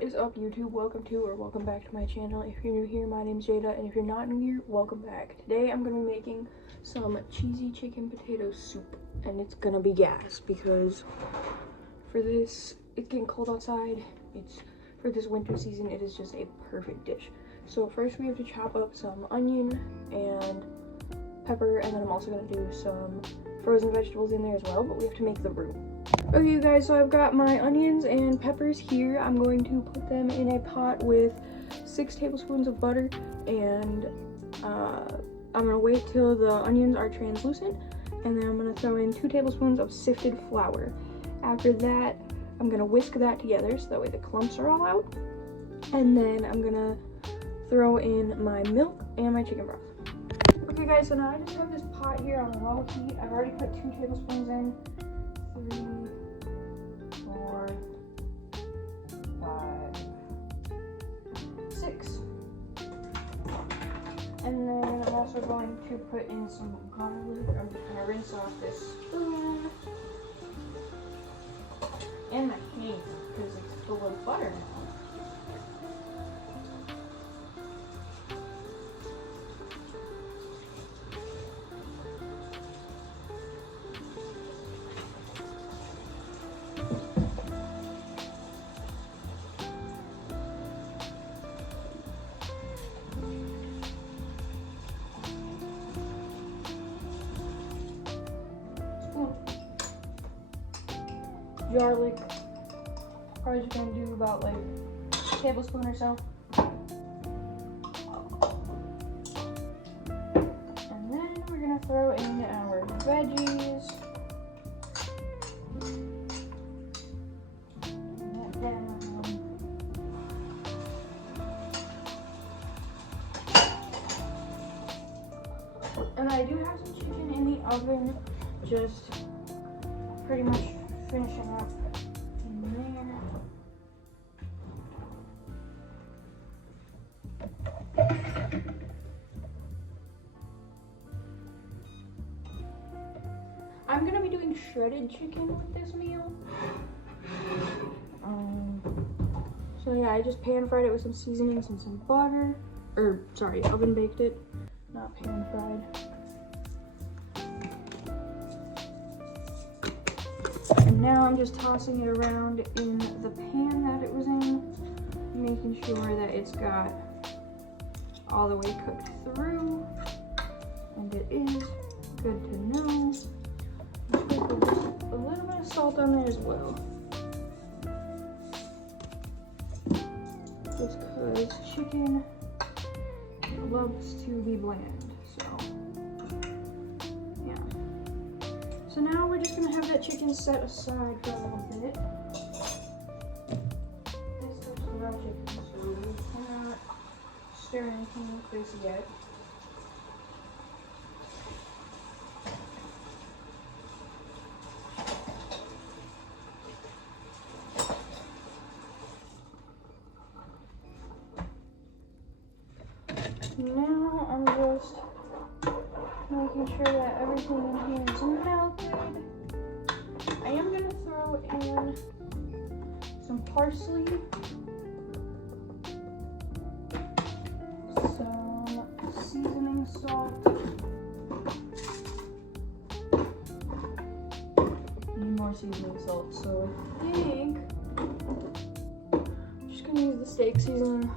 What is up, YouTube? Welcome back to my channel. If you're new here, my name's Jaida, and if you're not new here, welcome back. Today I'm gonna be making some cheesy chicken potato soup, and it's gonna be gas because for this, it's getting cold outside. For this winter season, it is just a perfect dish. So first we have to chop up some onion and pepper, and then I'm also gonna do some frozen vegetables in there as well, but we have to make the roux. Okay, you guys, so I've got my onions and peppers here. I'm going to put them in a pot with 6 tablespoons of butter, and I'm gonna wait till the onions are translucent, and then I'm gonna throw in 2 tablespoons of sifted flour. After that, I'm gonna whisk that together so that way the clumps are all out, and then I'm gonna throw in my milk and my chicken broth. Okay guys, so now I just have this pot here on low heat. I've already put 2 tablespoons in. 3, 4, 5, 6. And then I'm also going to put in some garlic. I'm just going to rinse off this spoon and my hand because it's full of butter now. Garlic, probably just gonna do about like a tablespoon or so. And then we're gonna throw in our veggies. That down. And I do have some chicken in the oven, just pretty much finishing up in there. I'm gonna be doing shredded chicken with this meal. So yeah, I just pan fried it with some seasonings and some butter. Oven baked it, not pan fried. And now I'm just tossing it around in the pan that it was in, making sure that it's got all the way cooked through, and it is. Good to know. Just put a little bit of salt on there as well, just because chicken loves to be bland. So now we're just gonna have that chicken set aside for a little bit. This is raw chicken, so we cannot stir anything with this yet. Now I'm just making sure that everything in here is melted. I am going to throw in some parsley, some seasoning salt, need more seasoning salt, so I think I'm just going to use the steak seasoning.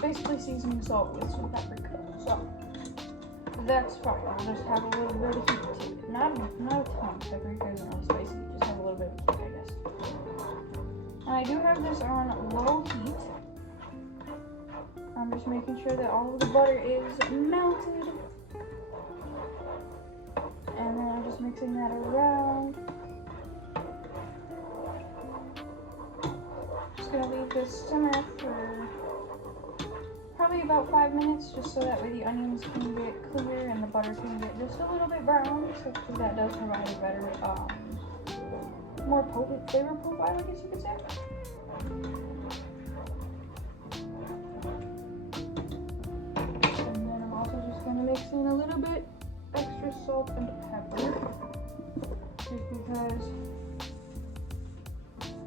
Basically seasoning salt with some paprika, so that's fine. I'll just have a little bit of heat to it. Not a ton. Paprika isn't really spicy, just have a little bit of heat, I guess. And I do have this on low heat. I'm just making sure that all of the butter is melted, and then I'm just mixing that around. Just gonna leave this simmer for probably about 5 minutes, just so that way the onions can get clear and the butter can get just a little bit brown, so that does provide a better, more potent flavor profile, I guess you could say. And then I'm also just going to mix in a little bit extra salt and pepper. because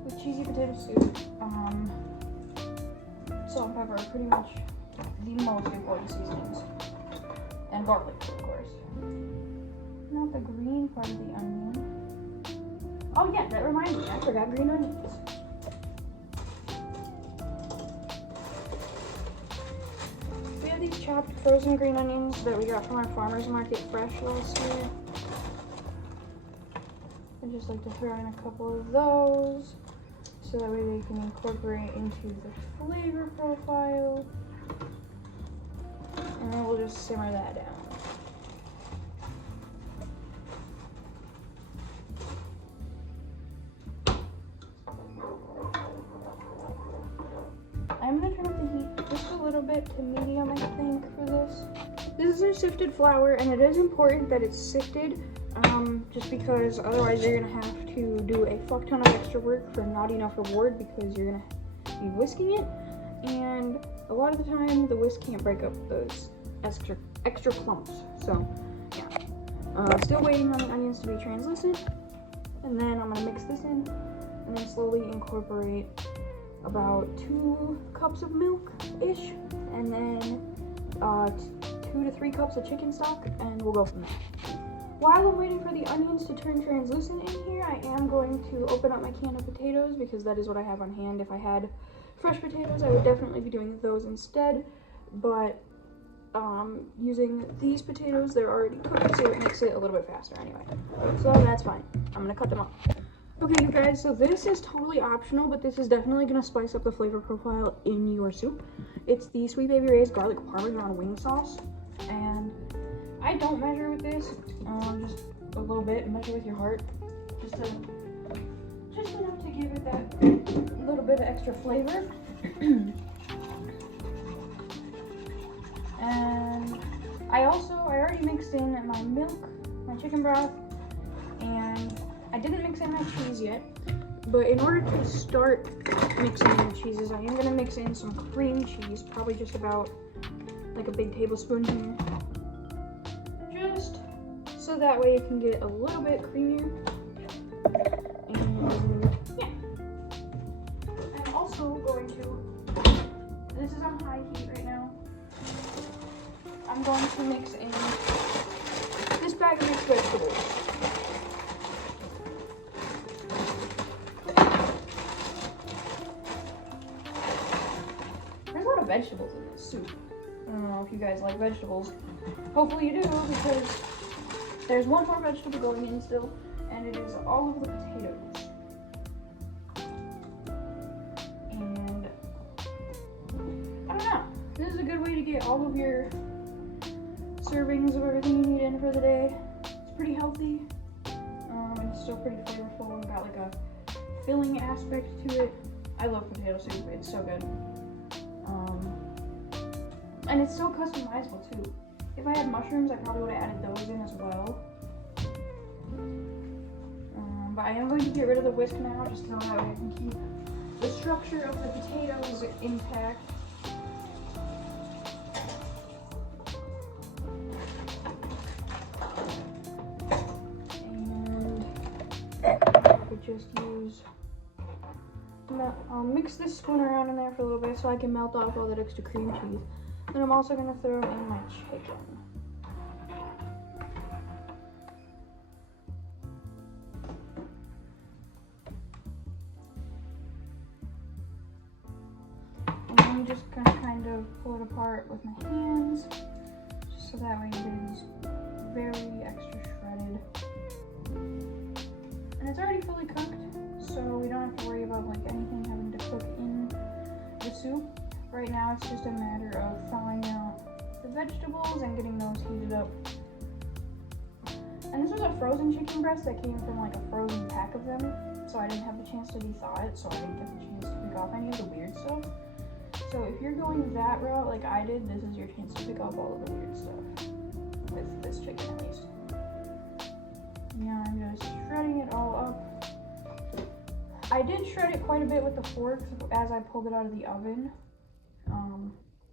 with cheesy potato soup, salt and pepper are pretty much the most important seasonings. And garlic, of course. Not the green part of the onion. Oh yeah, that reminds me, I forgot green onions. We have these chopped frozen green onions that we got from our farmer's market fresh last year. I just like to throw in a couple of those so that way they can incorporate into the flavor profile. And then we'll just simmer that down. I'm gonna turn up the heat just a little bit to medium, I think, for this. This is a sifted flour, and it is important that it's sifted, just because otherwise you're gonna have to do a fuck ton of extra work for not enough reward because you're gonna be whisking it, and a lot of the time the whisk can't break up those extra clumps. So yeah, still waiting on the onions to be translucent, and then I'm gonna mix this in and then slowly incorporate about 2 cups of milk-ish, and then 2 to 3 cups of chicken stock, and we'll go from there. While I'm waiting for the onions to turn translucent in here, I am going to open up my can of potatoes because that is what I have on hand. If I had fresh potatoes, I would definitely be doing those instead, but using these potatoes, they're already cooked, so it makes it a little bit faster anyway. So that's fine. I'm gonna cut them up. Okay, you guys, so this is totally optional, but this is definitely gonna spice up the flavor profile in your soup. It's the Sweet Baby Ray's garlic parmesan wing sauce, and I don't measure with this, just a little bit. Measure with your heart, just enough to give it that little bit of extra flavor. And I already mixed in my milk, my chicken broth, and I didn't mix in my cheese yet, but in order to start mixing in the cheeses, I am going to mix in some cream cheese, probably just about like a big tablespoon here, just so that way it can get a little bit creamier. And yeah, I'm also going to, this is on high heat right now, I'm going to mix in this bag of mixed vegetables. Vegetables in this soup. I don't know if you guys like vegetables. Hopefully you do, because there's one more vegetable going in still, and it is all of the potatoes. And I don't know. This is a good way to get all of your servings of everything you need in for the day. It's pretty healthy. And it's still pretty flavorful and got like a filling aspect to it. I love potato soup. It's so good. And it's so customizable too. If I had mushrooms, I probably would have added those in as well. But I am going to get rid of the whisk now, just so that way I can keep the structure of the potatoes intact. And I could just use, I'll mix this spoon around in there for a little bit so I can melt off all that extra cream cheese. Then I'm also going to throw in my chicken. And I'm just going to kind of pull it apart with my hands, just so that way it is very extra shredded. And it's already fully cooked, so we don't have to worry about like anything having to cook in the soup. Right now it's just a matter of thawing out the vegetables and getting those heated up. And this was a frozen chicken breast that came from like a frozen pack of them, so I didn't have the chance to thaw it, so I didn't get the chance to pick off any of the weird stuff. So if you're going that route like I did, this is your chance to pick off all of the weird stuff, with this chicken at least. Now I'm just shredding it all up. I did shred it quite a bit with the fork as I pulled it out of the oven.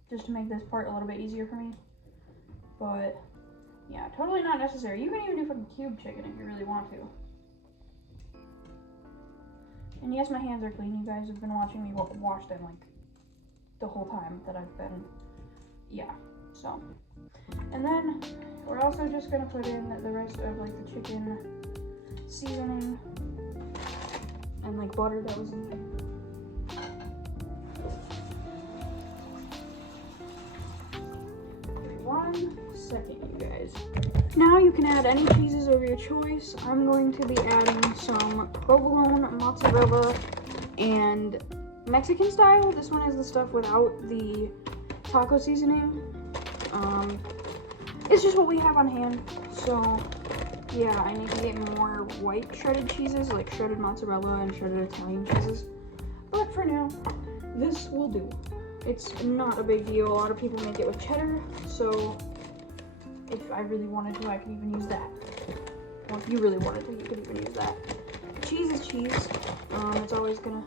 Just to make this part a little bit easier for me. But yeah, totally not necessary. You can even do fucking cube chicken if you really want to. And yes, my hands are clean. You guys have been watching me wash them like the whole time that I've been, yeah, so. And then we're also just gonna put in the rest of like the chicken seasoning and like butter that was in here. 1 second, you guys. Now you can add any cheeses of your choice. I'm going to be adding some provolone, mozzarella, and Mexican style. This one is the stuff without the taco seasoning. It's just what we have on hand. So yeah, I need to get more white shredded cheeses, like shredded mozzarella and shredded Italian cheeses. But for now, this will do. It's not a big deal. A lot of people make it with cheddar, so if I really wanted to, I could even use that. Or if you really wanted to, you could even use that. Cheese is cheese. It's always gonna,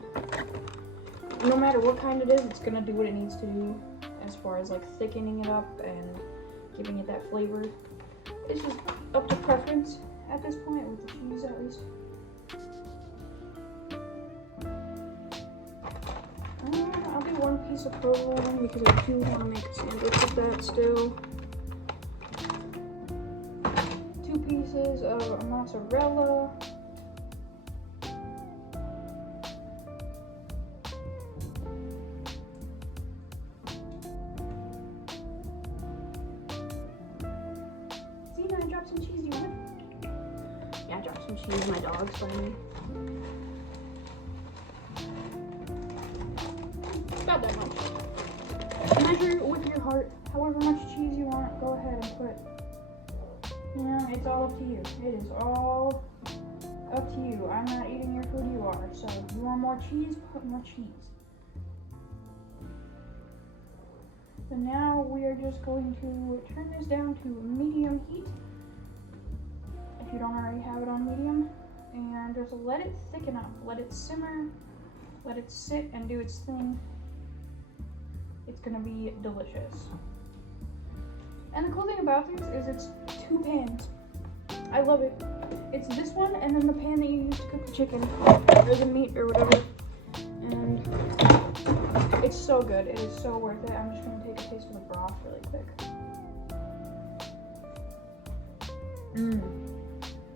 no matter what kind it is, it's gonna do what it needs to do as far as like thickening it up and giving it that flavor. It's just up to preference at this point, with the cheese at least. I'll do 1 piece of provolone because I do want to make a sandwich with that still. 2 pieces of mozzarella. See, I dropped some cheese. You want it? Yeah, I dropped some cheese. My dog's by me. About that much. Measure with your heart. However much cheese you want, go ahead and put. Yeah, it's all up to you. It is all up to you. I'm not eating your food, you are. So if you want more cheese, put more cheese. So now we are just going to turn this down to medium heat, if you don't already have it on medium, and just let it thicken up. Let it simmer, let it sit and do its thing. It's gonna be delicious. And the cool thing about this is it's 2 pans. I love it. It's this one and then the pan that you use to cook the chicken or the meat or whatever. And it's so good. It is so worth it. I'm just gonna take a taste of the broth really quick.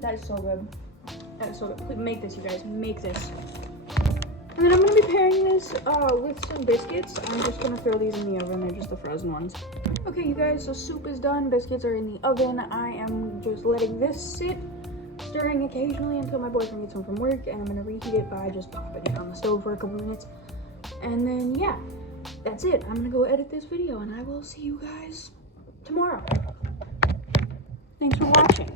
That is so good. That is so good. Please make this, you guys. Make this. And then I'm going to be pairing this with some biscuits. I'm just going to throw these in the oven. They're just the frozen ones. Okay, you guys, so soup is done. Biscuits are in the oven. I am just letting this sit, stirring occasionally until my boyfriend gets home from work. And I'm going to reheat it by just popping it on the stove for a couple minutes. And then, yeah, that's it. I'm going to go edit this video, and I will see you guys tomorrow. Thanks for watching.